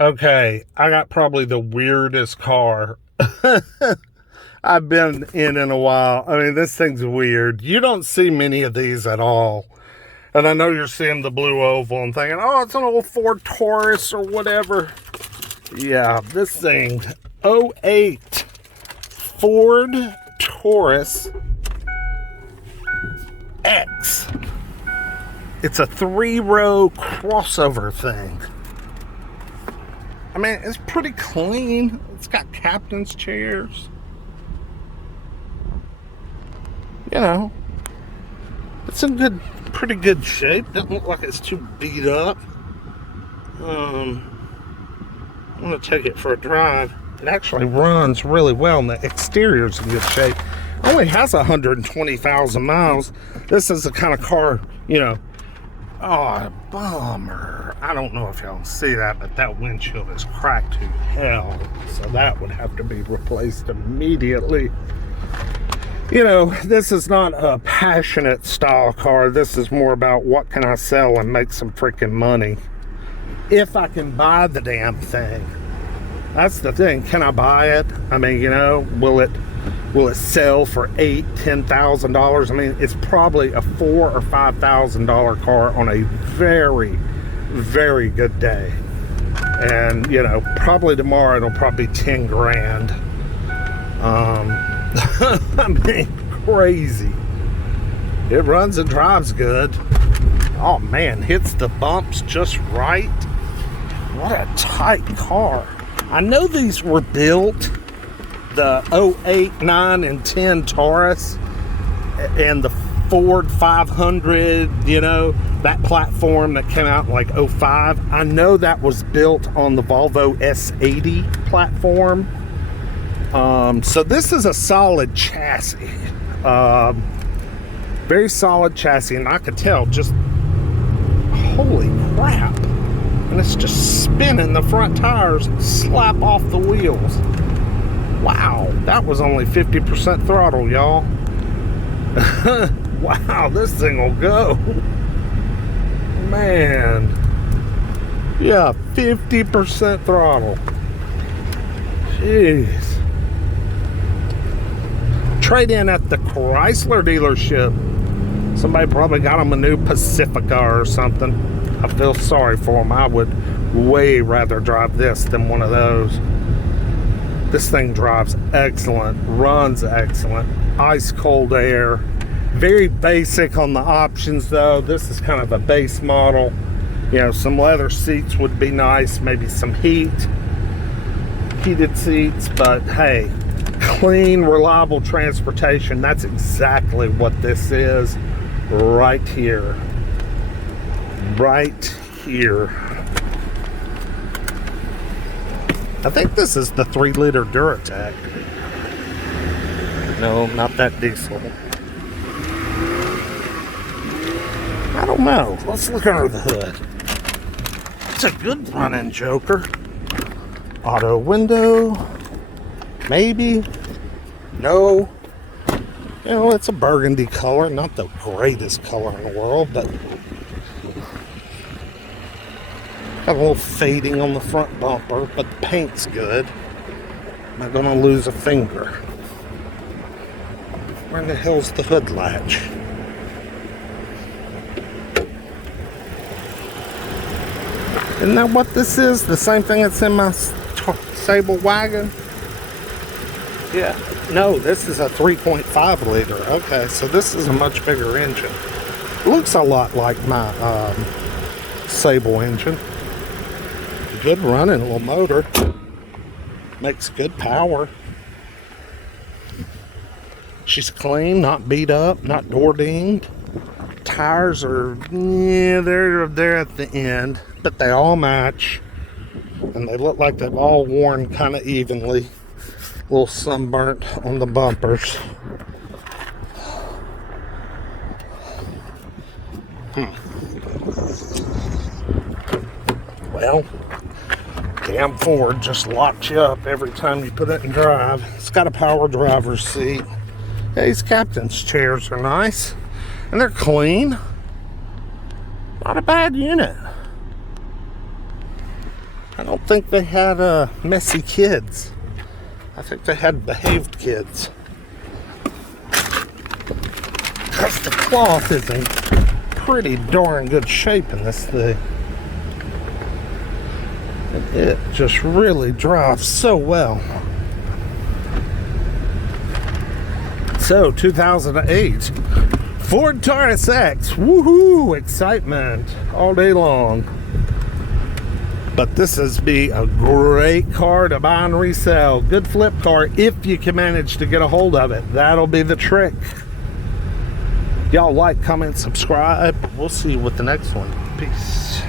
Okay, I got probably the weirdest car I've been in a while. I mean, this thing's weird. You don't see many of these at all. And I know you're seeing the blue oval and thinking, oh, it's an old Ford Taurus or whatever. Yeah, this thing, '08 Ford Taurus X. It's a 3-row crossover thing. I mean, it's pretty clean. It's got captain's chairs. You know, it's in pretty good shape. Doesn't look like it's too beat up. I'm gonna take it for a drive. It actually runs really well, and the exterior's in good shape. Only has 120,000 miles. This is the kind of car, you know. Oh, bummer. I don't know if y'all can see that, but that windshield is cracked to hell. So that would have to be replaced immediately. You know, this is not a passionate style car. This is more about what can I sell and make some freaking money. If I can buy the damn thing. That's the thing. Can I buy it? I mean, you know, will it sell for $8,000-$10,000? I mean, it's probably a $4,000 or $5,000 car on a very, very good day. And you know, probably tomorrow it'll probably be 10 grand. I mean, crazy. It runs and drives good. Oh man, hits the bumps just right. What a tight car. I know these were built, the 08, 9, and 10 Taurus and the Ford 500, you know, that platform that came out in like 05. I know that was built on the Volvo S80 platform. So this is a solid chassis. Very solid chassis, and I could tell just, holy crap. And it's just spinning the front tires and slap off the wheels. Wow, that was only 50% throttle, y'all. Wow, this thing will go. Man. Yeah, 50% throttle. Jeez. Trade in at the Chrysler dealership. Somebody probably got them a new Pacifica or something. I feel sorry for them. I would way rather drive this than one of those. This thing drives excellent, runs excellent, ice cold air. Very basic on the options though. This is kind of a base model. You know, some leather seats would be nice, maybe some heated seats, but hey, clean, reliable transportation. That's exactly what this is right here. Right here. I think this is the 3-liter Duratec. No, not that diesel. I don't know. Let's look under the hood. It's a good running Joker. Auto window. Maybe. No. You know, it's a burgundy color. Not the greatest color in the world, but got a little fading on the front bumper, but the paint's good. Am I gonna lose a finger? Where in the hell's the hood latch? Isn't that what this is? The same thing that's in my Sable wagon? Yeah. No, this is a 3.5 liter. Okay, so this is a much bigger engine. Looks a lot like my Sable engine. Good running little motor. Makes good power. She's clean, not beat up, not door dinged. Tires are, yeah, they're at the end, but they all match. And they look like they've all worn kind of evenly. A little sunburnt on the bumpers. Well, damn Ford just locks you up every time you put it in drive. It's got a power driver's seat. Yeah, these captain's chairs are nice. And they're clean. Not a bad unit. I don't think they had messy kids. I think they had behaved kids. Because the cloth is in pretty darn good shape in this thing. And it just really drives so well. So, 2008 Ford Taurus X. Woohoo! Excitement all day long. But this is be a great car to buy and resell. Good flip car if you can manage to get a hold of it. That'll be the trick. Y'all like, comment, subscribe. We'll see you with the next one. Peace.